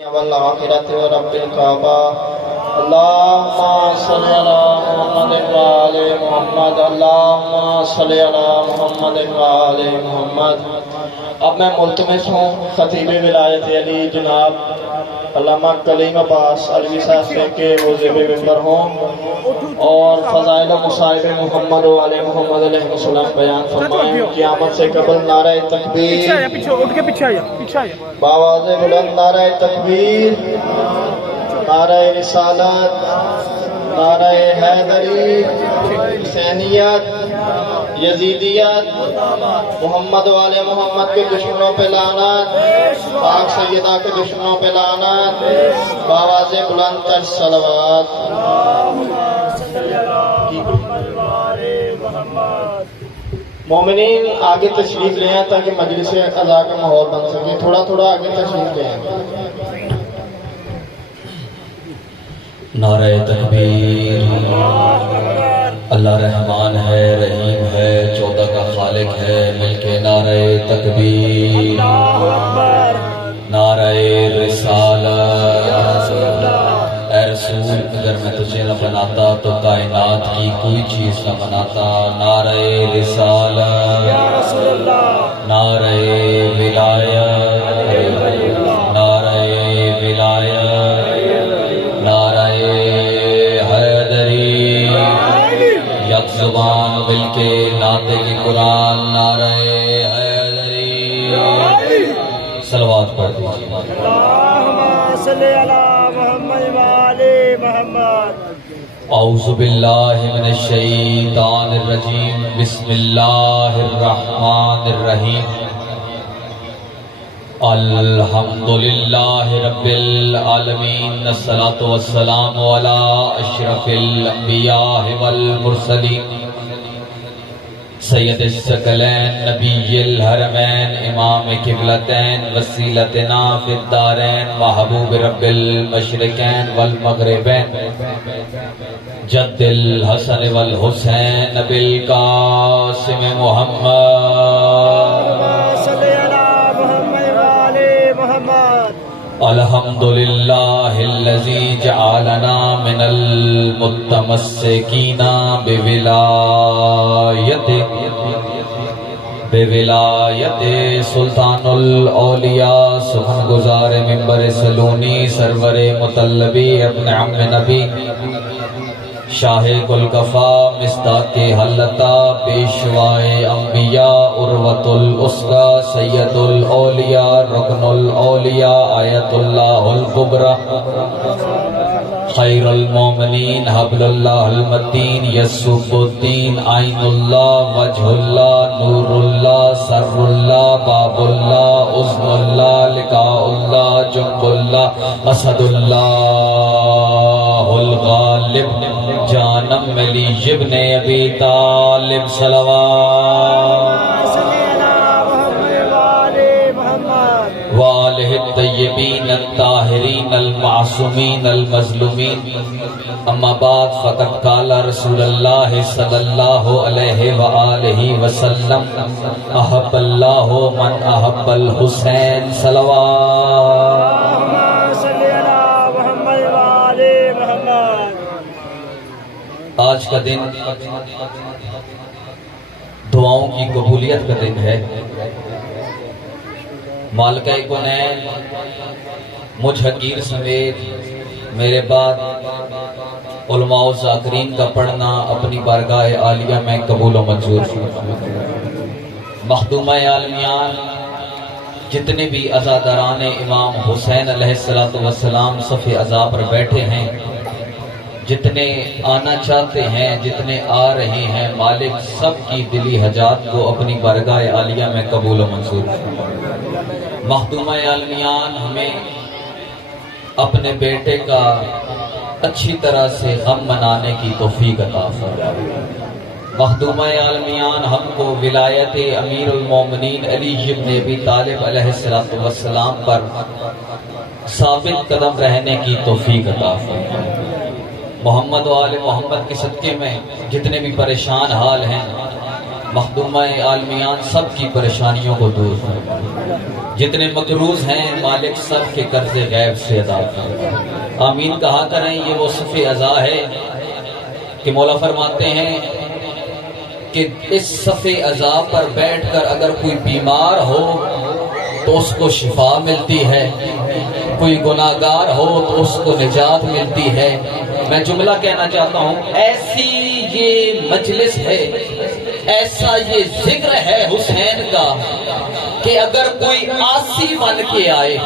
والآخرة ورب الكعبة اللهم صل على محمد وآل محمد اللهم صل على محمد وآل محمد۔ اب میں ملتمس ہوں خطیب ولایت علی جناب علامہ کلیم عباس علوی صاحب کے موضوع ممبر ہوں اور فضائل و مصائب محمد و علی محمد علیہ السلام بیان فرمائیں۔ قیامت سے قبل نعرہ تکبیر، بآواز بلند نعرہ تکبیر، نعرہ رسالت، نعرہ حیدری، حسینیت، یزیدیت، محمد و آل محمد کے دشمنوں پہ لعنت، پاک سیدہ کے دشمنوں پہ لعنت، بآواز بلند تر صلوات۔ مومنین آگے تشریف لے آئیں تاکہ مجلس عزا کا ماحول بن سکے، تھوڑا تھوڑا آگے تشریف لے آئیں۔ نعرہ تکبیر۔ اللہ رحمان ہے، رحیم ہے، 14 کا خالق ہے، مل کے نعرہ تکبیر، نعرہ رسالت۔ اے رسول، اگر میں تجھے نہ بناتا تو کائنات کی کوئی چیز نہ بناتا۔ نعرہ رسالت، نعرہ ولایت، نعرہ ولایت، نعرہ حیدری، یک زبان مل کے ناطق قرآن، نعرہ حیدری۔ صلوات پڑھ دیجیے۔ اللہم صلی علی محمد وآل محمد۔ اعوذ باللہ من الشیطان الرجیم، بسم اللہ الرحمن الرحیم۔ الحمدللہ رب العالمین، الصلاۃ والسلام علی اشرف الانبیاء والمرسلین، سید الثقلین نبی الحرمین، امام قبلتین، وسیلتنا فی الدارین، محبوب رب المشرقین والمغربین، جد الحسن والحسین نبی القاسم محمد۔ الحمدللہ الذی جعلنا من المتمسکین بولایت سلطان الاولیاء، سخن گزار منبر سلونی، سرور مطلبی، ابن عم نبی، شاہ کلکفا، مصداق حلتا، پیشوائے انبیاء، عروۃ العسقیٰ، سید الاولیاء، رکن الاولیاء، آیت اللہ الکبریٰ، خیر المومنین، حبل اللہ المتین، یسوف الدین، عین اللہ، وجہ اللہ، نور اللہ، سر اللہ، باب اللہ، اذن اللہ، لقاء اللہ، جنب اللہ، اسد اللہ الغالب، جانم ملی ابن ابی طالب۔ صلوات وآلہ الطیبین الطاہرین المعصومین المظلومین۔ اما بعد، فقد قال رسول اللہ صلی اللہ علیہ وآلہ وسلم، احب اللہ من احب الحسین۔ صلوات۔ آج کا دن دعاؤں کی قبولیت کا دن ہے۔ مالکہ کونین مجھ حقیر سمیت میرے بعد علماء و ذاکرین کا پڑھنا اپنی بارگاہ عالیہ میں قبول و منظور۔ مخدومہ عالمیان، جتنے بھی عزاداران امام حسین علیہ السلام صف عزا پر بیٹھے ہیں، جتنے آنا چاہتے ہیں، جتنے آ رہے ہیں، مالک سب کی دلی حاجات کو اپنی بارگاہ عالیہ میں قبول و منظور۔ مخدومہ عالمیان ہمیں اپنے بیٹے کا اچھی طرح سے غم منانے کی توفیق عطا فرمائے۔ مخدومہ عالمیان ہم کو ولایت امیر المومنین علی ابن ابی طالب علیہ السلام پر ثابت قدم رہنے کی توفیق عطا فرمائے۔ محمد و آل محمد کے صدقے میں جتنے بھی پریشان حال ہیں، مخدومہ عالمیان سب کی پریشانیوں کو دور فرمائے۔ جتنے مقروض ہیں مالک سب کے قرض غیب سے ادا کر۔ آمین کہا کریں۔ یہ وہ صف عزا ہے کہ مولا فرماتے ہیں کہ اس صف عزا پر بیٹھ کر اگر کوئی بیمار ہو تو اس کو شفا ملتی ہے، کوئی گناہگار ہو تو اس کو نجات ملتی ہے۔ میں جملہ کہنا چاہتا ہوں، ایسی یہ مجلس ہے، ایسا یہ ذکر ہے حسین کا کہ اگر کوئی آسی بن کے آئے،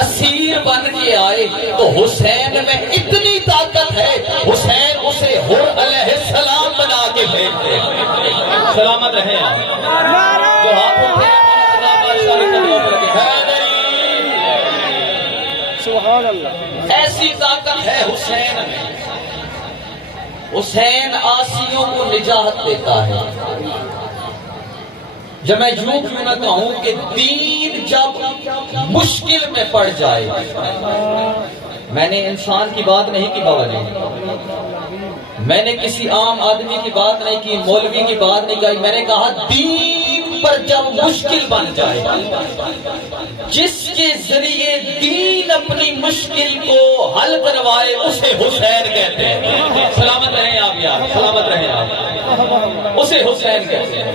اسیر بن کے آئے تو حسین میں اتنی طاقت ہے، حسین اسے حر علیہ السلام بنا کے بھیجتے ہیں۔ سلامت رہے آپ جو ہاتھ اٹھے سبحان اللہ۔ ایسی طاقت ہے حسین میں۔ حسین آسیوں کو نجات دیتا ہے۔ جب میں یوں کیوں نہ کہوں کہ دین جب مشکل میں پڑ جائے، میں نے انسان کی بات نہیں کی بابا جی، میں نے کسی عام آدمی کی بات نہیں کی، مولوی کی بات نہیں کی، میں نے کہا دین پر جب مشکل بن جائے، جس کے ذریعے دین اپنی مشکل کو حل کروائے اسے حسین کہتے ہیں۔ سلامت رہیں آپ یار، سلامت رہیں آپ، اسے حسین کہتے ہیں۔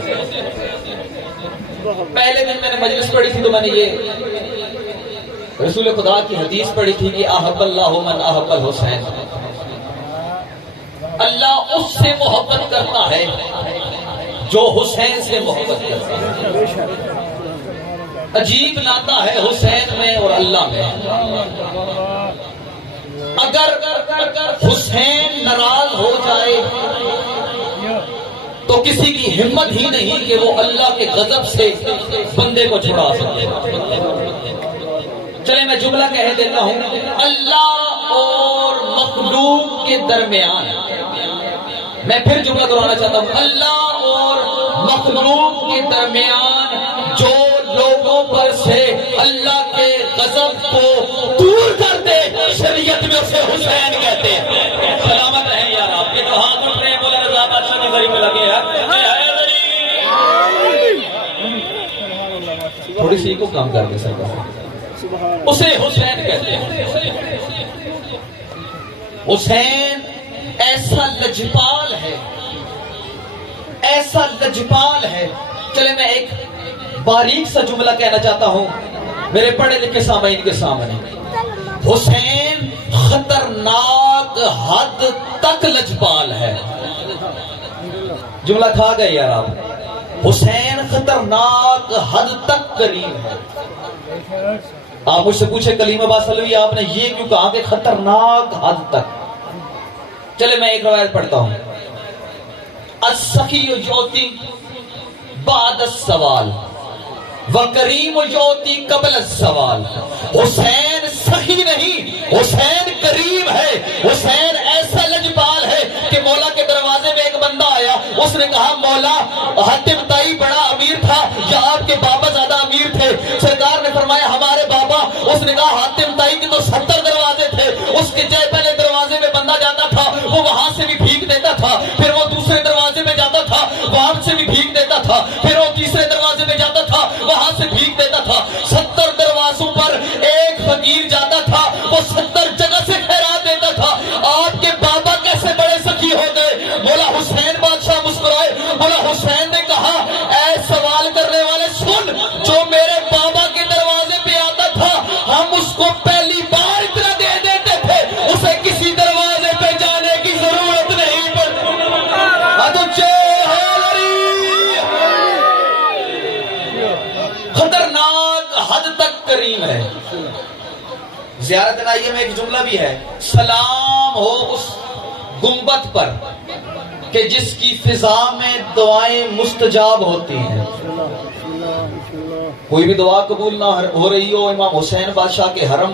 پہلے دن میں نے مجلس پڑھی تھی تو میں نے یہ رسول خدا کی حدیث پڑھی تھی کہ احب اللہ من احب الحسین، اللہ اس سے محبت کرتا ہے جو حسین سے محبت کرتا ہے۔ عجیب ناطہ ہے حسین میں اور اللہ میں۔ اگر حسین ناراض ہو جائے تو کسی کی ہمت ہی نہیں کہ وہ اللہ کے غضب سے بندے کو چھڑا سکے۔ چلے میں جملہ کہہ دیتا ہوں، اللہ اور مخلوق کے درمیان، میں پھر جملہ دہرانا چاہتا ہوں، اللہ اور مخلوق کے درمیان جو لوگوں پر سے اللہ کے غضب کو دور کر دے، شریعت میں اسے حسین کہتے ہیں۔ سلامت رہیں یار آپ، یہ جو ہاتھ اٹھ رہے ہیں بولے رضا بادشاہ کی گھڑی میں لگے یار، تھوڑی سی کو کام کر دے سرکار، اسے حسین کہتے ہیں۔ حسین ایسا لجپال ہے، ایسا لجپال ہے۔ چلے میں ایک باریک سا جملہ کہنا چاہتا ہوں میرے پڑھے لکھے سامعین کے سامنے۔ حسین خطرناک حد تک لجپال ہے۔ جملہ کھا گئے یار آپ، حسین خطرناک حد تک کریم ہے۔ آپ مجھ سے پوچھے کلیم ابا سلوی آپ نے یہ کیوں کہا کہ خطرناک حد تک؟ چلے میں ایک روایت پڑھتا ہوں، السخی یعطی بعد السوال وکریم یعطی قبل السوال۔ حسین سخی نہیں، حسین کریم ہے۔ حسین ایسا لجپال ہے کہ مولا کے دروازے میں ایک بندہ آیا، اس نے کہا مولا حاتم طائی بڑا امیر تھا یا آپ کے بابا زیادہ امیر تھے؟ سرکار نے فرمایا ہمارے بابا۔ اس نے کہا حاتم طائی کے تو 70 دروازے تھے، اس کے جائے پہلے دروازے میں بندہ جاتا تھا، وہ وہاں سے بھی بھیک دیتا تھا، پھر وہ دوسرے دروازے میں جاتا تھا، وہاں سے بھی بھیک دیتا تھا، پھر وہ تیسرے دروازے میں جاتا تھا، وہاں سے بھیک دیتا تھا۔ 70 دروازوں پر ایک فقیر جاتا تھا، وہ 70 جگہ سے خیرات دیتا تھا۔ آپ کے بابا کیسے بڑے سخی ہو گئے؟ مولا حسین بادشاہ مسکرائے، مولا حسین نے کہا اے سوال کرنے والے سن، جو میرے بابا کے دروازے پہ آتا تھا ہم اس کو پہلی بار اتنا دے دیتے تھے، اسے کسی دروازے پہ جانے کی ضرورت نہیں پڑتی۔ خطرناک حد تک کریم ہے۔ زیارت نائیہ میں ایک جملہ بھی ہے، سلام ہو اس گنبد پر کہ جس کی فضا میں دعائیں مستجاب ہوتی ہیں۔ کوئی بھی دعا قبول نہ ہو رہی ہو، امام حسین بادشاہ کے حرم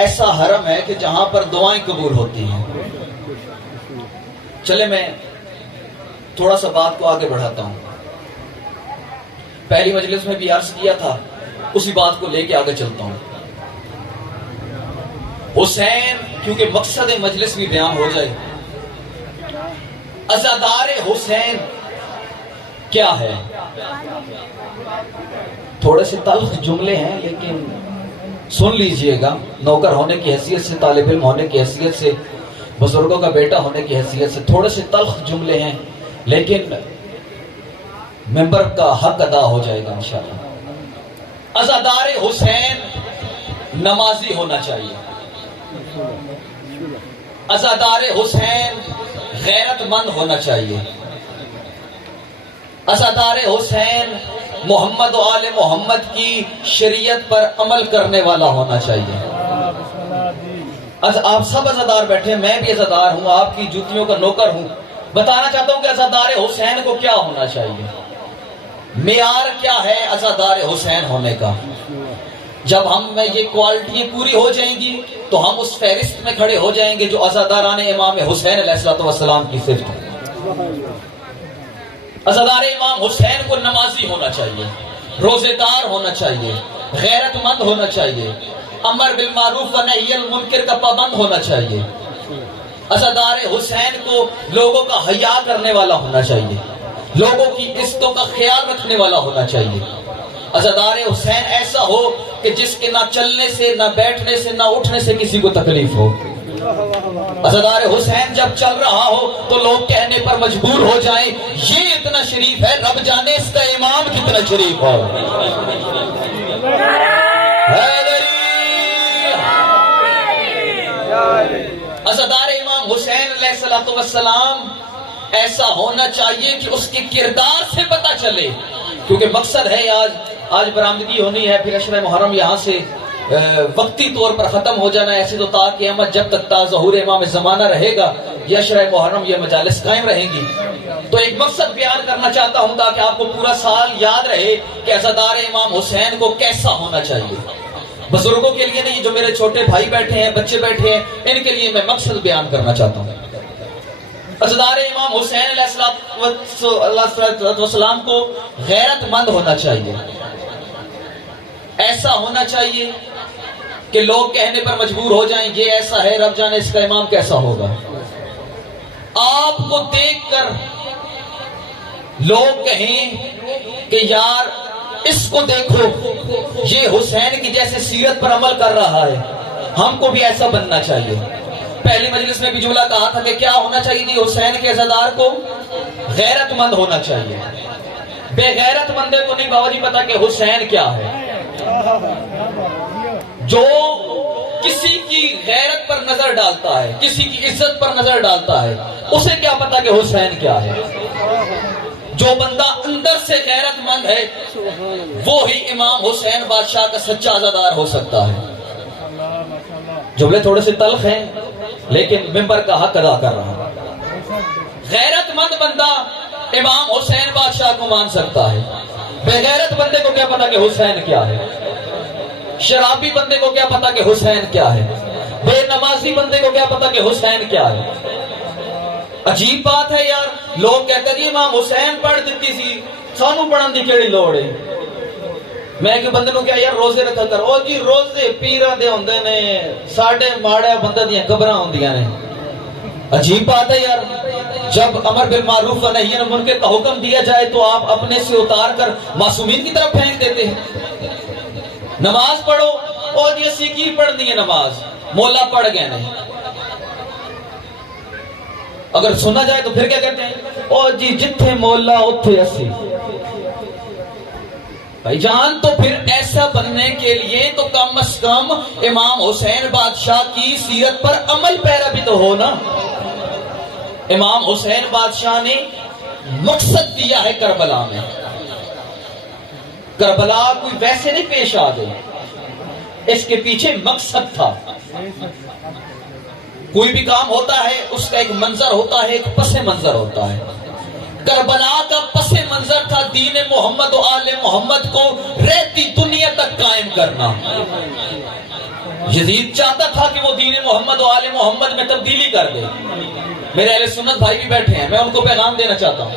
ایسا حرم ہے کہ جہاں پر دعائیں قبول ہوتی ہیں۔ چلے میں تھوڑا سا بات کو آگے بڑھاتا ہوں۔ پہلی مجلس میں بھی عرض کیا تھا، اسی بات کو لے کے آگے چلتا ہوں۔ حسین، کیونکہ مقصد مجلس بھی بیان ہو جائے، عزادار حسین کیا ہے؟ تھوڑے سے تلخ جملے ہیں لیکن سن لیجئے گا، نوکر ہونے کی حیثیت سے، طالب علم ہونے کی حیثیت سے، بزرگوں کا بیٹا ہونے کی حیثیت سے تھوڑے سے تلخ جملے ہیں، لیکن ممبر کا حق ادا ہو جائے گا انشاءاللہ۔ عزادار حسین نمازی ہونا چاہیے، عزادار حسین غیرت مند ہونا چاہیے، عزادار حسین محمد و آل محمد کی شریعت پر عمل کرنے والا ہونا چاہیے۔ آپ سب عزادار بیٹھے ہیں، میں بھی عزادار ہوں، آپ کی جوتیوں کا نوکر ہوں، بتانا چاہتا ہوں کہ عزادار حسین کو کیا ہونا چاہیے، معیار کیا ہے عزادار حسین ہونے کا۔ جب ہم میں یہ کوالٹی پوری ہو جائیں گی تو ہم اس فہرست میں کھڑے ہو جائیں گے جو عزاداران امام حسین علیہ السلام کی صفت ہے۔ عزادار امام حسین کو نمازی ہونا چاہیے، روزے دار ہونا چاہیے، غیرت مند ہونا چاہیے، امر بالمعروف و نہی المنکر کا پابند ہونا چاہیے، عزادار حسین کو لوگوں کا حیا کرنے والا ہونا چاہیے، لوگوں کی عزتوں کا خیال رکھنے والا ہونا چاہیے۔ عزادار حسین ایسا ہو کہ جس کے نہ چلنے سے، نہ بیٹھنے سے، نہ اٹھنے سے کسی کو تکلیف ہو۔ عزادار حسین جب چل رہا ہو تو لوگ کہنے پر مجبور ہو جائیں یہ اتنا شریف ہے، رب جانے اس کا امام کتنا شریف ہو۔ عزادار امام حسین علیہ السلام ایسا ہونا چاہیے کہ اس کے کردار سے پتہ چلے، کیونکہ مقصد ہے آج برآمدگی ہونی ہے، پھر عشرہ محرم یہاں سے وقتی طور پر ختم ہو جانا ہے، ایسے تو تا قیامت جب تک تا ظہور امام زمانہ رہے گا یہ عشرہ محرم یہ مجالس قائم رہیں گی۔ تو ایک مقصد بیان کرنا چاہتا ہوں تاکہ آپ کو پورا سال یاد رہے کہ عزادار امام حسین کو کیسا ہونا چاہیے۔ بزرگوں کے لیے نہیں، جو میرے چھوٹے بھائی بیٹھے ہیں، بچے بیٹھے ہیں، ان کے لیے میں مقصد بیان کرنا چاہتا ہوں۔ عزادار امام حسین علیہ السلام کو غیرت مند ہونا چاہیے، ایسا ہونا چاہیے کہ لوگ کہنے پر مجبور ہو جائیں یہ ایسا ہے، رب جانے اس کا امام کیسا ہوگا۔ آپ کو دیکھ کر لوگ کہیں کہ یار اس کو دیکھو یہ حسین کی جیسے سیرت پر عمل کر رہا ہے، ہم کو بھی ایسا بننا چاہیے۔ پہلی مجلس میں بھی جملہ کہا تھا کہ کیا ہونا چاہیے جی، حسین کے عزادار کو غیرت مند ہونا چاہیے۔ بے غیرت بندے کو نہیں بابا جی پتا کہ حسین کیا ہے۔ جو کسی کی غیرت پر نظر ڈالتا ہے، کسی کی عزت پر نظر ڈالتا ہے، اسے کیا پتا کہ حسین کیا ہے۔ جو بندہ اندر سے غیرت مند ہے وہی امام حسین بادشاہ کا سچا عزادار ہو سکتا ہے۔ جملے تھوڑے سے تلخ ہیں لیکن ممبر کا حق ادا کر رہا ہوں۔ غیرت مند بندہ امام حسین بادشاہ کو مان سکتا ہے، بے غیرت بندے کو کیا پتا کہ حسین کیا ہے، شرابی بندے کو کیا پتا کہ حسین کیا ہے، بے نمازی بندے کو کیا پتا کہ حسین کیا ہے۔ عجیب بات ہے یار، لوگ کہتے ہیں جی امام حسین پڑھ دیتی سی، سانو پڑھن دی کیڑی لوڑ ہے۔ میں کہ بندے نو کیا یار روزے رکھا کر، او جی روزے پیرا دے ہوندے نے، ساڈے ماڑے بندہ دیاں قبراں ہوندیاں نے۔ عجیب بات ہے یار، جب امر بالمعروف و نہی عن المنکر کا حکم دیا جائے تو آپ اپنے سے اتار کر معصومین کی طرف پھینک دیتے ہیں۔ نماز پڑھو، او جی اسی کی پڑھنی ہے نماز، مولا پڑھ گئے نہیں۔ اگر سنا جائے تو پھر کیا کہتے ہیں، او جی جتھے مولا اتھے اسی۔ بھائی جان تو پھر ایسا بننے کے لیے تو کم از کم امام حسین بادشاہ کی سیرت پر عمل پیرا بھی تو ہو نا۔ امام حسین بادشاہ نے مقصد دیا ہے کربلا میں، کربلا کوئی ویسے نہیں پیش آ گئی، اس کے پیچھے مقصد تھا۔ کوئی بھی کام ہوتا ہے اس کا ایک منظر ہوتا ہے، ایک پس منظر ہوتا ہے۔ کربلا کا پس منظر تھا دین محمد و آل محمد کو رہتی دنیا تک قائم کرنا۔ یزید چاہتا تھا کہ وہ دین محمد و آل محمد میں تبدیلی کر دے۔ میرے اہل سنت بھائی بھی بیٹھے ہیں، میں ان کو پیغام دینا چاہتا ہوں۔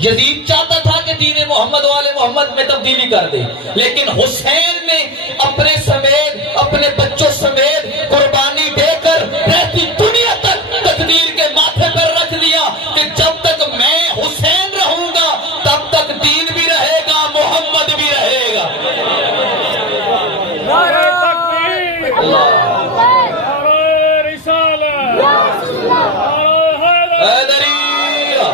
یزید چاہتا تھا کہ دین محمد و آل محمد میں تبدیلی کر دے، لیکن حسین نے اپنے سمیت، اپنے بچوں سمیت قربانی دے کر رہتی دنیا تک تقدیر کے ماتھے پر رکھ دیا کہ جب تک میں حسین رہوں گا تب تک دین بھی رہے گا، محمد بھی رہے حیدریہ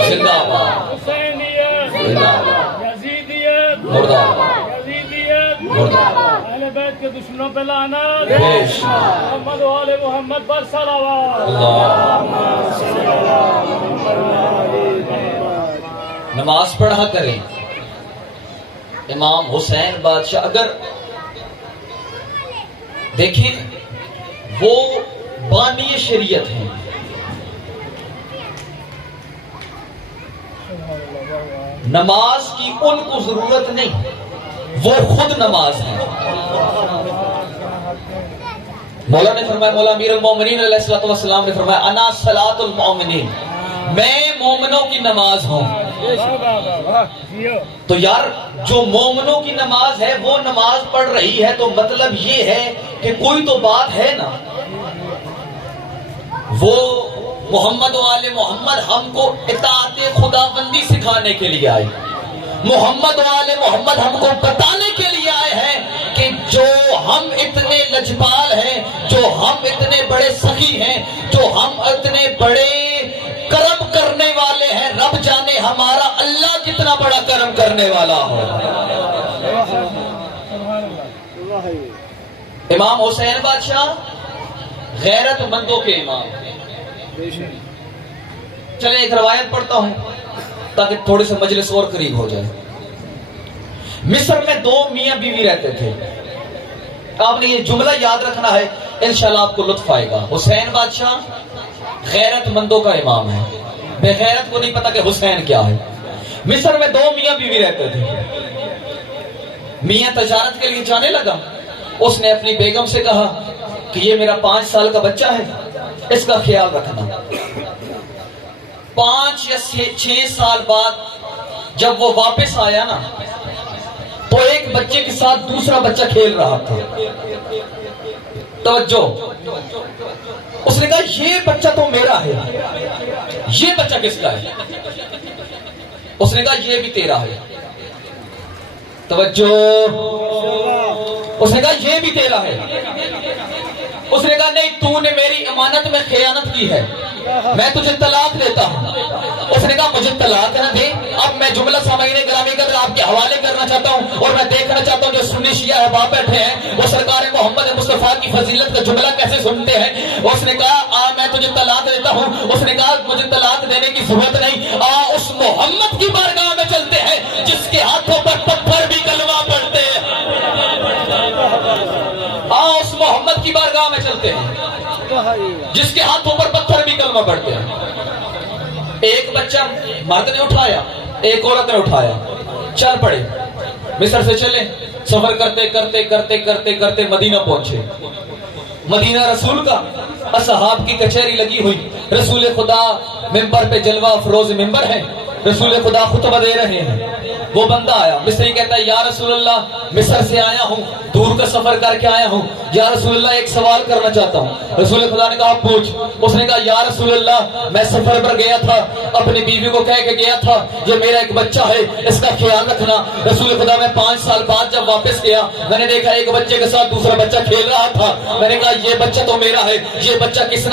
زندہ باد زندہ باد مردہ باد مردہ باد اہل بیت کے دشمنوں پہ لعنت بیش محمد و آل محمد پر صلوات نماز پڑھا کریں امام حسین بادشاہ اگر دیکھیں وہ بانی شریعت ہیں نماز کی ان کو ضرورت نہیں وہ خود نماز ہے مولا نے فرمایا مولا امیر المومنین علیہ السلام نے فرمایا انا صلاۃ المؤمنین میں مومنوں کی نماز ہوں تو یار جو مومنوں کی نماز ہے وہ نماز پڑھ رہی ہے تو مطلب یہ ہے کہ کوئی تو بات ہے نا وہ محمد و آل محمد ہم کو اطاعت خدا بندی سکھانے کے لیے آئے محمد و آل محمد ہم کو بتانے کے لیے آئے ہیں کہ جو ہم اتنے لجپال ہیں جو ہم اتنے بڑے سخی ہیں جو ہم اتنے بڑے کرم کرنے والے ہیں رب جانے ہمارا اللہ کتنا بڑا کرم کرنے والا ہو امام حسین بادشاہ غیرت مندوں کے امام چلے ایک روایت پڑھتا ہوں تاکہ تھوڑے سے مجلس اور قریب ہو جائے مصر میں 2 میاں بیوی رہتے تھے آپ نے یہ جملہ یاد رکھنا ہے انشاءاللہ آپ کو لطف آئے گا حسین بادشاہ غیرت مندوں کا امام ہے بے غیرت کو نہیں پتا کہ حسین کیا ہے مصر میں 2 میاں بیوی رہتے تھے میاں تجارت کے لیے جانے لگا اس نے اپنی بیگم سے کہا کہ یہ میرا 5 سال کا بچہ ہے اس کا خیال رکھنا 5 یا 6 سال بعد جب وہ واپس آیا نا تو ایک بچے کے ساتھ دوسرا بچہ کھیل رہا تھا توجہ اس نے کہا یہ بچہ تو میرا ہے یہ بچہ کس کا ہے اس نے کہا یہ بھی تیرا ہے توجہ اس نے کہا یہ بھی تیرا ہے اس نے کہا نہیں تو نے میری امانت میں خیانت کی ہے میں تجھے طلاق دیتا ہوں اس نے کہا مجھے طلاق نہ دے اب میں جملہ سامعین گرامی کا آپ کے حوالے کرنا چاہتا ہوں اور میں دیکھنا چاہتا ہوں جو سنی شیعہ احباب بیٹھے ہیں وہ سرکار محمد مصطفیٰ کی فضیلت کا جملہ کیسے سنتے ہیں اس نے کہا میں تجھے طلاق دیتا ہوں اس نے کہا مجھے طلاق دینے کی ضرورت نہیں اس محمد کی بارگاہ میں چلتے ہیں جس کے ہاتھوں پر پتھر بھی کلمہ پڑھتے ہیں اس محمد کی بارگاہ میں چلتے ہیں جس کے ہاتھوں پر پتھر بھی کلمہ پڑھتے ہیں ایک بچہ مرد نے اٹھایا ایک عورت نے اٹھایا چل پڑے مصر سے چلے سفر کرتے کرتے کرتے کرتے کرتے مدینہ پہنچے مدینہ رسول کا اصحاب کی کچہری لگی ہوئی رسول خدا ممبر پہ جلوہ افروز ممبر ہے رسول خدا خطبہ دے رہے ہیں وہ بندہ آیا مصری کہتا ہے یا رسول اللہ مصر سے آیا ہوں دور کا سفر کر کے آیا ہوں یا رسول اللہ ایک سوال کرنا چاہتا ہوں رسول خدا نے کہا پوچھ اس نے کہا یا رسول اللہ میں سفر پر گیا تھا اپنی بیوی کو کہہ کے گیا تھا یہ میرا ایک بچہ ہے اس کا خیال رکھنا رسول خدا میں 5 سال بعد جب واپس گیا میں نے دیکھا ایک بچے کے ساتھ دوسرا بچہ کھیل رہا تھا میں نے کہا یہ بچہ تو میرا ہے یہ بچہ کس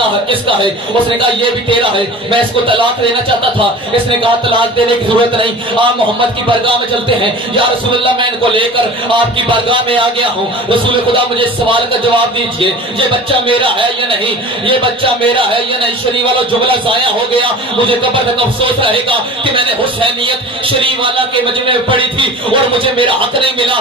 کا ہے اس نے کہا یہ بھی تیرا ہے میں اس کو طلاق دینا چاہتا تھا اس نے کہا طلاق دینے کی ضرورت نہیں آپ محمد کی بارگاہ میں چلتے ہیں یا رسول اللہ میں ان کو لے کر آپ کی بارگاہ میں آ گیا ہوں رسول خدا مجھے اس سوال کا جواب دیجئے یہ بچہ میرا ہے یا نہیں یہ بچہ میرا ہے یا نہیں شریف والا جملہ ضائع ہو گیا مجھے قبر تک افسوس رہے گا کہ میں نے حسینیت شریف والا کے مجمع میں پڑھی تھی اور مجھے میرا حق نہیں ملا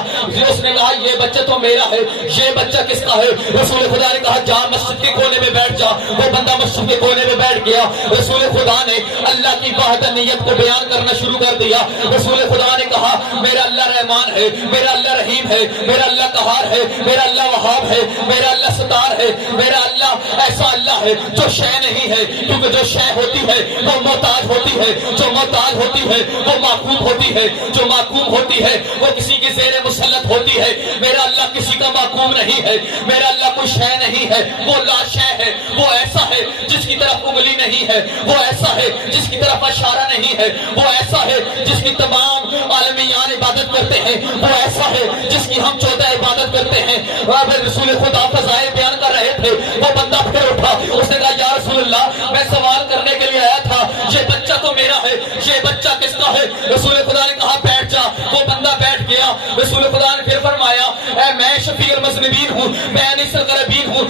اس نے کہا یہ بچہ تو میرا ہے یہ بچہ کس کا ہے رسول خدا نے کہا جا مسجد کے کونے میں بیٹھ جا وہ بندہ مسجد کے کونے میں بیٹھ گیا رسول خدا نے اللہ کی وحدانیت کو بیان کرنا شروع کر دیا رسول خدا نے کہا میرا اللہ رحمان ہے میرا اللہ رحیم ہے میرا اللہ قہار ہے میرا اللہ وہاب ہے میرا اللہ ستار ہے میرا اللہ ایسا اللہ ہے جو شے نہیں ہے کیونکہ جو شے ہوتی ہے وہ محتاج ہوتی ہے جو محتاج ہوتی ہے وہ معقوم ہوتی ہے جو معقوم ہوتی ہے وہ کسی کی زیر مسلط ہوتی ہے میرا اللہ کسی کا معقوم نہیں ہے میرا اللہ کوئی شے نہیں ہے وہ لا شے ہے وہ ایسا ہے جس کی طرف انگلی نہیں ہے وہ ایسا ہے جس کی طرف اشارہ نہیں ہے وہ ایسا ہے جس کی تمام عالمیان عبادت کرتے ہیں وہ ایسا ہے جس کی ہم 14 عبادت کرتے ہیں. رسول خدا فضائل بیان کر رہے تھے, وہ بندہ پھر اٹھا, اس نے کہا یا رسول اللہ میں سوال کرنے کے لیے آیا تھا, یہ بچہ تو میرا ہے, یہ بچہ کس کا ہے؟ رسول خدا نے کہا بیٹھ جا. وہ بندہ بیٹھ گیا. رسول خدا نے پھر فرمایا اے میں شفیع المذنبین ہوں, میں انیس القربین ہوں.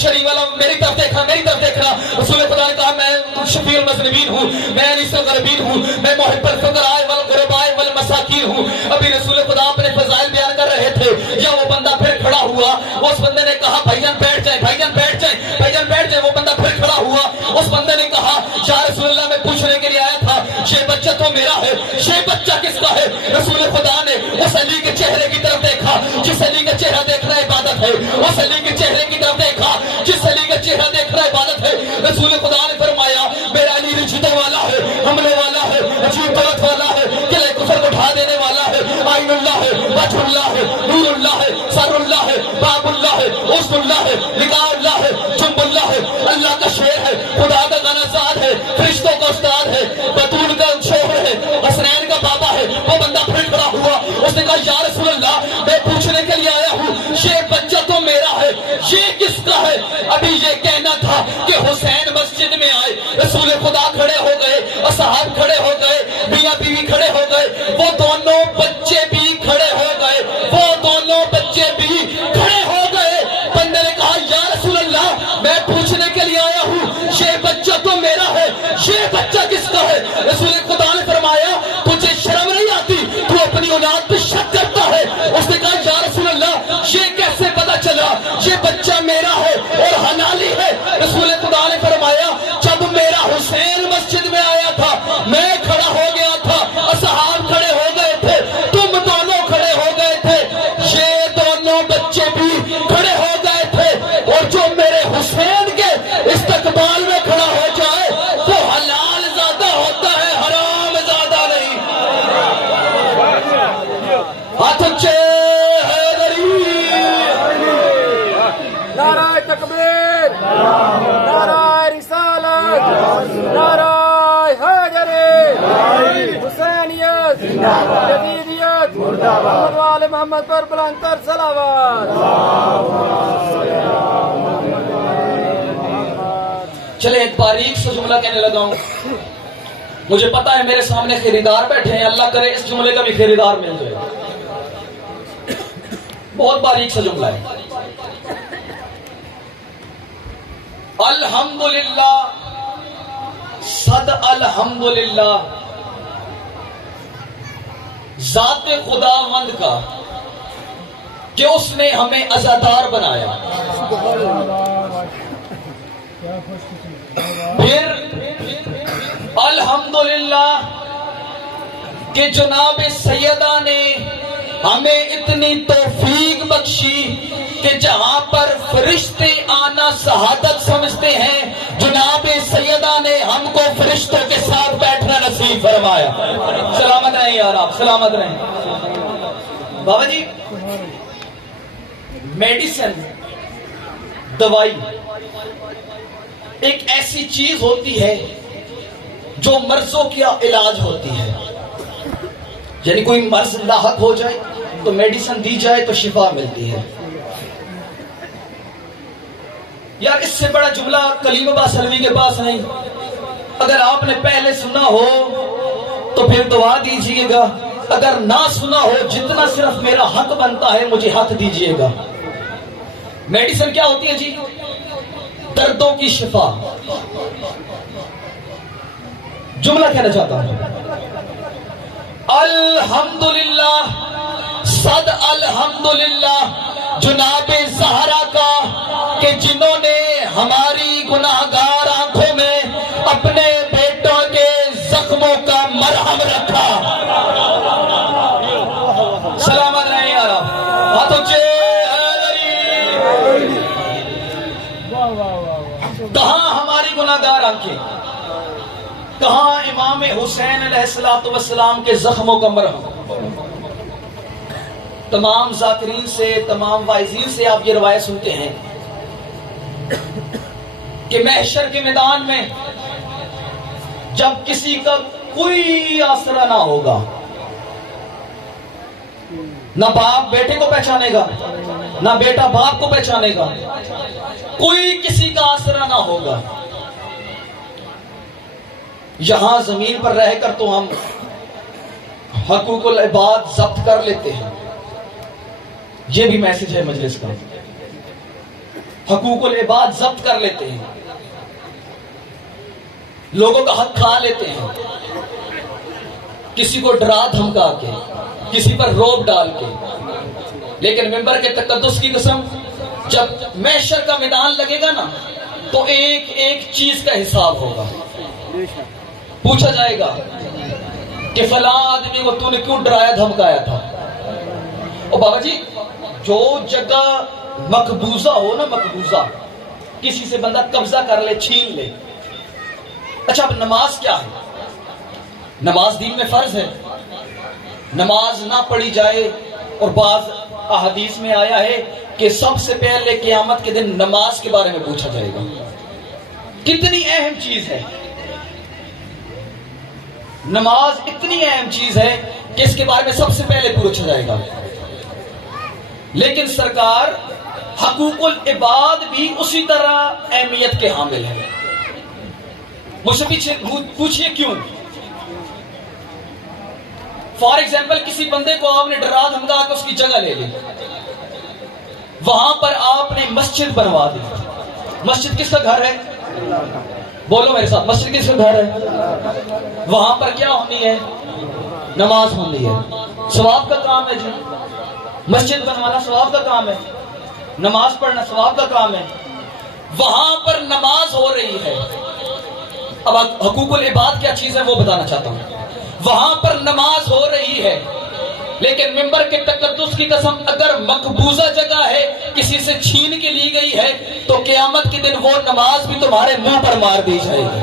شریف والا میری طرف دیکھنا, میری طرف دیکھنا. رسول خدا نے کہا میں شفیع المذنبین ہوں, میں انیس القربین ہوں, میں محب الفقراء والغرباء والمساکین ہوں. ابھی رسول خدا اپنے فضائل بیان کر رہے تھے, یا وہ بندہ پھر کھڑا ہوا. اس بندے نے کہا بھائی جان بیٹھ جائیں, بھائی جان بیٹھ جائیں, بھائی جان بیٹھ جائیں. وہ بندہ پھر کھڑا ہوا. اس بندے نے کہا یا رسول اللہ میں پوچھنے کے لیے آیا تھا, یہ بچہ تو میرا ہے, یہ بچہ کس کا ہے؟ رسول خدا نے اس علی کے چہرے کی طرف دیکھا, جس علی کا چہرہ دیکھنا عبادت ہے. اس علی کے چہرے کی طرف دیکھا, جس علی کا چہرہ دیکھنا عبادت ہے. رسول خدا نے فرمایا میرا علی رجدے والا ہے, حملے والا ہے, عجیب طرف والا ہے, قلعہ کفر اٹھا دینے والا ہے. عین اللہ ہے, وجہ اللہ ہے, نور اللہ ہے, سر اللہ ہے, باب اللہ ہے, عصر اللہ ہے, نگاہ اللہ ہے, جنب اللہ ہے. اللہ کا شعر ہے, خدا کا غنازاد ہے, فرشتوں کا استاد ہے, بطول کا شوہر ہے, حسنین کا بابا ہے. وہ بندہ پھر کھڑا ہوا. اس نے کہا یا رسول اللہ میں پوچھنے کے لیے آیا ہوں, یہ بچہ تو میرا ہے, یہ کس کا ہے؟ ابھی یہ کہنا تھا کہ حسین مسجد میں آئے, رسول خدا کھڑے ہو گئے, اصحاب کھڑے ہو گئے, میاں بیوی کھڑے ہو گئے, وہ دونوں بچے بھی کھڑے ہو گئے, وہ دونوں بچے بھی کھڑے ہو گئے. بندے نے کہا یا رسول اللہ میں پوچھنے کے لیے آیا ہوں, یہ بچہ تو میرا ہے, یہ بچہ کس کا ہے؟ رسول خدا نے فرمایا تجھے شرم نہیں آتی, تو اپنی اولاد پہ شک کرتا ہے. اس نے کہا یا رسول اللہ یہ کیسے پتا چلا یہ بچہ میرا ہے اور حلالی ہے؟ رسول خدا نے فرمایا جب میرا حسین مسجد میں آیا تھا, میں کھڑا ہو گیا تھا, اصحاب کھڑے ہو گئے تھے, تم دونوں کھڑے ہو گئے تھے, یہ دونوں بچے بھی کھڑے ہو گئے تھے, اور جو میرے حسین کے استقبال میں کھڑا ہو جائے وہ حلال زیادہ ہوتا ہے, حرام زیادہ نہیں. ہاتھ اونچے نعرہ تکبیر, نعرہ رسالت, نعرہ حیدر, حسینیت, یزیدیت, محمد و آل محمد پر بلند تر صلوات. چلے ایک باریک سا جملہ کہنے لگا ہوں. مجھے پتا ہے میرے سامنے خریدار بیٹھے ہیں, اللہ کرے اس جملے کا بھی خریدار مل جائے. بہت باریک سا جملہ ہے. الحمدللہ, صد الحمدللہ ذات خداوند کا کہ اس نے ہمیں عزادار بنایا. پھر الحمدللہ کہ جناب سیدہ نے ہمیں اتنی توفیق بخشی کہ جہاں پر فرشتے آنا شہادت سمجھتے ہیں, جناب سیدہ نے ہم کو فرشتوں کے ساتھ بیٹھنا نصیب فرمایا. سلامت رہیں یار, آپ سلامت رہیں. بابا جی میڈیسن, دوائی ایک ایسی چیز ہوتی ہے جو مرضوں کا علاج ہوتی ہے. یعنی کوئی مرض لاحق ہو جائے تو میڈیسن دی جائے تو شفا ملتی ہے. یار اس سے بڑا جملہ کلیم باسلوی کے پاس نہیں. اگر آپ نے پہلے سنا ہو تو پھر دعا دیجئے گا, اگر نہ سنا ہو جتنا صرف میرا حق بنتا ہے مجھے حق دیجئے گا. میڈیسن کیا ہوتی ہے جی؟ دردوں کی شفا. جملہ کہنا چاہتا ہوں, الحمدللہ صد الحمدللہ جناب زہرا کا کہ جنہوں نے ہماری گناہگار آنکھوں میں اپنے بیٹوں کے زخموں کا مرہم رکھا. سلامت رہیں یار, ہاتھوں چے کہاں ہماری گناہگار آنکھیں, کہاں امام حسین علیہ السلام کے زخموں کا مرہم. تمام ذاکرین سے, تمام واعظین سے آپ یہ روایت سنتے ہیں کہ محشر کے میدان میں جب کسی کا کوئی آسرا نہ ہوگا, نہ باپ بیٹے کو پہچانے گا، نہ بیٹا باپ کو پہچانے گا، کوئی کسی کا آسرا نہ ہوگا۔ یہاں زمین پر رہ کر تو ہم حقوق العباد ضبط کر لیتے ہیں، یہ بھی میسج ہے مجلس کا، حقوق العباد ضبط کر لیتے ہیں، لوگوں کا حق کھا لیتے ہیں، کسی کو ڈرا دھمکا کے، کسی پر روب ڈال کے، لیکن ممبر کے تقدس کی قسم جب محشر کا میدان لگے گا نا تو ایک ایک چیز کا حساب ہوگا، پوچھا جائے گا کہ فلاں آدمی کو تو نے کیوں ڈرایا دھمکایا تھا۔ اور بابا جی جو جگہ مقبوضہ ہو نا، مقبوضہ کسی سے بندہ قبضہ کر لے، چھین لے، اچھا اب نماز کیا ہے؟ نماز دین میں فرض ہے، نماز نہ پڑھی جائے، اور بعض احادیث میں آیا ہے کہ سب سے پہلے قیامت کے دن نماز کے بارے میں پوچھا جائے گا۔ کتنی اہم چیز ہے نماز، اتنی اہم چیز ہے کہ اس کے بارے میں سب سے پہلے پوچھا جائے گا۔ لیکن سرکار حقوق العباد بھی اسی طرح اہمیت کے حامل ہے۔ مجھ سے پیچھے پوچھئے کیوں؟ فار ایگزامپل کسی بندے کو آپ نے ڈرا دھمکا کے اس کی جگہ لے لی، وہاں پر آپ نے مسجد بنوا دی۔ مسجد کس کا گھر ہے؟ بولو میرے ساتھ، مسجد کس کا گھر ہے؟ وہاں پر کیا ہونی ہے؟ نماز ہونی ہے۔ ثواب کا کام ہے جی، مسجد بنوانا ثواب کا کام ہے، نماز پڑھنا ثواب کا کام ہے۔ وہاں پر نماز ہو رہی ہے۔ اب حقوق العباد کیا چیز ہے وہ بتانا چاہتا ہوں۔ وہاں پر نماز ہو رہی ہے، لیکن ممبر کے تقدس کی قسم اگر مقبوضہ جگہ ہے، کسی سے چھین کے لی گئی ہے، تو قیامت کے دن وہ نماز بھی تمہارے منہ پر مار دی جائے گی۔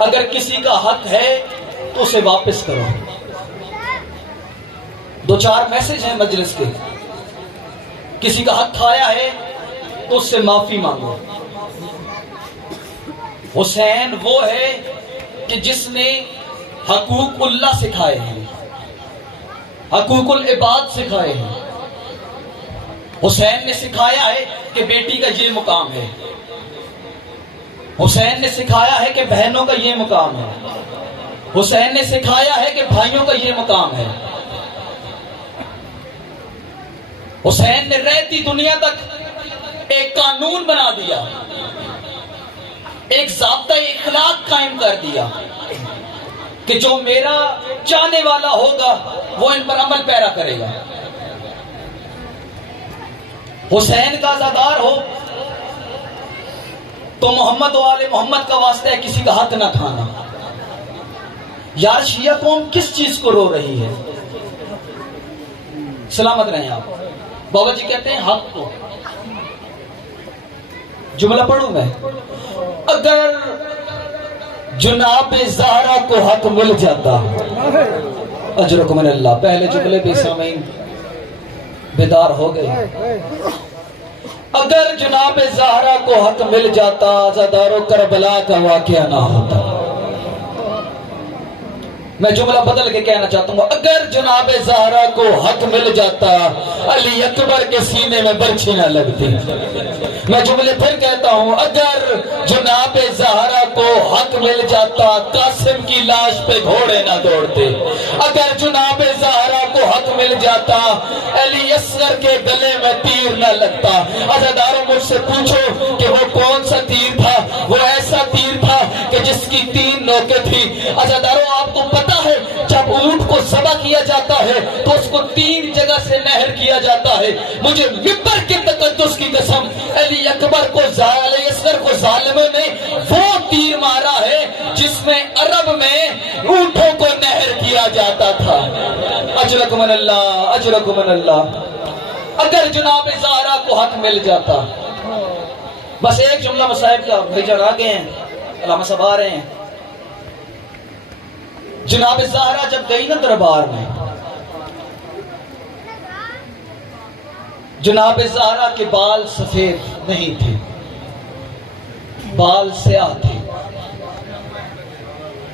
اگر کسی کا حق ہے تو اسے واپس کرو۔ دو چار میسج ہیں مجلس کے، کسی کا حق کھایا ہے تو اس سے معافی مانگو۔ حسین وہ ہے کہ جس نے حقوق اللہ سکھائے ہیں، حقوق العباد سکھائے ہیں۔ حسین نے سکھایا ہے کہ بیٹی کا یہ مقام ہے، حسین نے سکھایا ہے کہ بہنوں کا یہ مقام ہے، حسین نے سکھایا ہے کہ بھائیوں کا یہ مقام ہے۔ حسین نے رہتی دنیا تک ایک قانون بنا دیا، ایک ضابطہ اخلاق قائم کر دیا کہ جو میرا چاہنے والا ہوگا وہ ان پر عمل پیرا کرے گا۔ حسین کا عزادار ہو تو محمد و آل محمد کا واسطہ ہے، کسی کا حق نہ کھانا۔ یار شیعہ قوم کس چیز کو رو رہی ہے؟ سلامت رہیں آپ۔ بابا جی کہتے ہیں حق کو، جملہ پڑھوں میں، اگر جناب زہرا کو حق مل جاتا، اجرکم من اللہ، پہلے جملے بھی سامعین بیدار ہو گئے، اگر جناب زہرا کو حق مل جاتا، عزادارو کربلا کا واقعہ نہ ہوتا۔ میں جملہ بدل کے کہنا چاہتا ہوں، اگر جناب زہرا کو حق مل جاتا، علی اکبر کے سینے میں برچھی نہ لگتی۔ میں جملے پھر کہتا ہوں، اگر جناب زہرا کو حق مل جاتا، قاسم کی لاش پہ گھوڑے نہ دوڑتے۔ اگر جناب زہرا کو حق مل جاتا، علی اصغر کے گلے میں تیر نہ لگتا۔ عزاداروں مجھ سے پوچھو کہ وہ کون سا تیر تھا؟ وہ ایسا تیر تھا کہ جس کی 3 نوکیں تھی۔ عزاداروں آپ کو پتہ ہے جب اونٹ کو ذبح کیا جاتا ہے تو اس کو 3 جگہ سے نہر کیا جاتا ہے۔ مجھے ممبر کے تقدس کی قسم، علی اکبر کو، علی اصغر کو ظالموں نے وہ تیر مارا ہے جس میں عرب میں اونٹوں کو نہر کیا جاتا تھا۔ اجرکم من اللہ، اجرکم من اللہ۔ اگر جناب زہرا کو حق مل جاتا، بس ایک جملہ مصاحب کا، بھائی جان آگے ہیں، علامہ صاحب آ رہے ہیں۔ جناب زہرا جب گئی نا دربار میں، جناب زہرا کے بال سفید نہیں تھے، بال سیاہ تھے،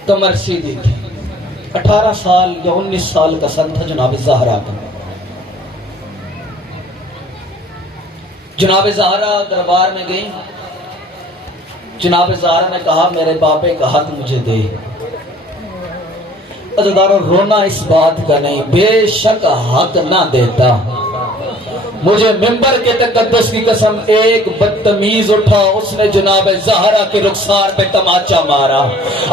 کمر سیدھی تھی، 18 سال یا 19 سال کا سن تھا جناب زہرا کا. جناب زہرا دربار میں گئی. جناب زہرا نے کہا میرے بابے کا حق مجھے دے. عزیزانو رونا اس بات کا نہیں، بے شک حق نہ دیتا. مجھے ممبر کے تقدس کی قسم ایک بدتمیز اٹھا، اس نے جناب زہرا کے رخسار پہ تماچا مارا.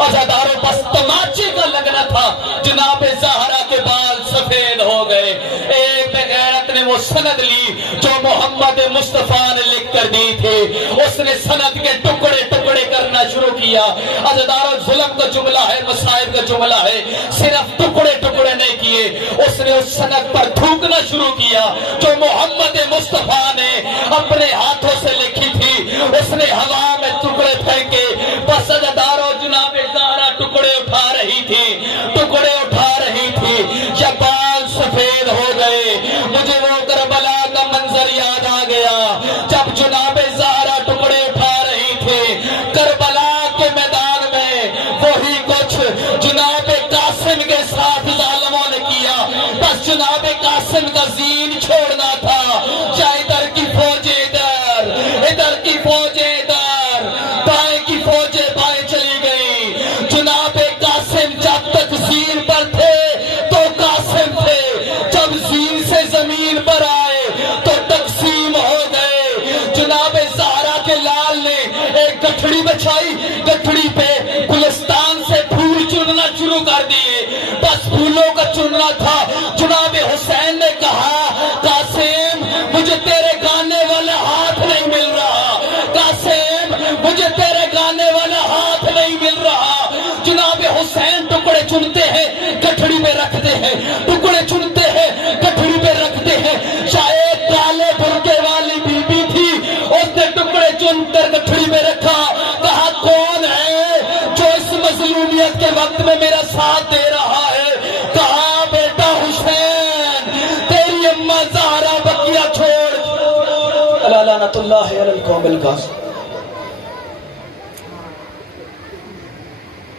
عزیزانو بس تماچے کا لگنا تھا، جناب زہرا کے بال سفید ہو گئے. ایک بغیرت نے وہ سند لی جو محمد مصطفیٰ نے لکھ کر دی تھی، اس نے سند کے ٹکڑے ٹکڑے کرنا شروع کیا. عزیزانو ظلم کا جملہ ہے، مصائب کا جملہ ہے، صرف ٹکڑے ٹکڑے نہیں کیے، اس نے اس سند پر تھوکنا شروع کیا جو محمد مصطفیٰ نے اپنے ہاتھوں سے لکھی تھی. اس نے ہوا میں ٹکڑے پھینکے. بس عزیزانو جناب زہرا ٹکڑے اٹھا رہی تھی، ٹکڑے اٹھا رہی تھی، یا بال سفید ہو گئے. مجھے وہ کربلا کا منظر یاد آ گیا جب جناب زہرا ٹکڑے اٹھا رہی تھی کربلا کے میدان میں. وہی کچھ جناب قاسم کے ساتھ ظالموں نے کیا. بس جناب قاسم کا زین چھوڑنا تھا. ادھر کی فوجیں ادھر، ادھر کی فوجیں ادھر، بائیں کی فوجیں بائیں چلی گئی. جناب قاسم جب تک زین پر تھے تو قاسم تھے، جب زین سے زمین پر آئے تو تقسیم ہو گئے. جناب زہرا کے لال نے ایک گٹھڑی بچھائی، گٹھڑی پہ گلستان سے پھول چننا شروع کر دیے. بس پھولوں کا چننا تھا. جناب حسین نے کہا قاسم مجھے تیرے گانے والا ہاتھ نہیں مل رہا، قاسم مجھے تیرے گانے والا ہاتھ نہیں مل رہا. جناب حسین ٹکڑے چنتے ہیں گٹھڑی پہ رکھتے ہیں، ٹکڑے چنتے ہیں گٹھڑی پہ رکھتے ہیں. شاید کالے برقعے والی بی بی تھی، اس نے ٹکڑے چن کر گٹھڑی پہ رکھا. کہا کون ہے جو اس مظلومیت کے وقت میں میرا ساتھ دے رہا ہے؟ کہا بیٹا حسین، تیری اماں زہرا بقیہ چھوڑ. لعنت اللہ علی القوم الکافرین.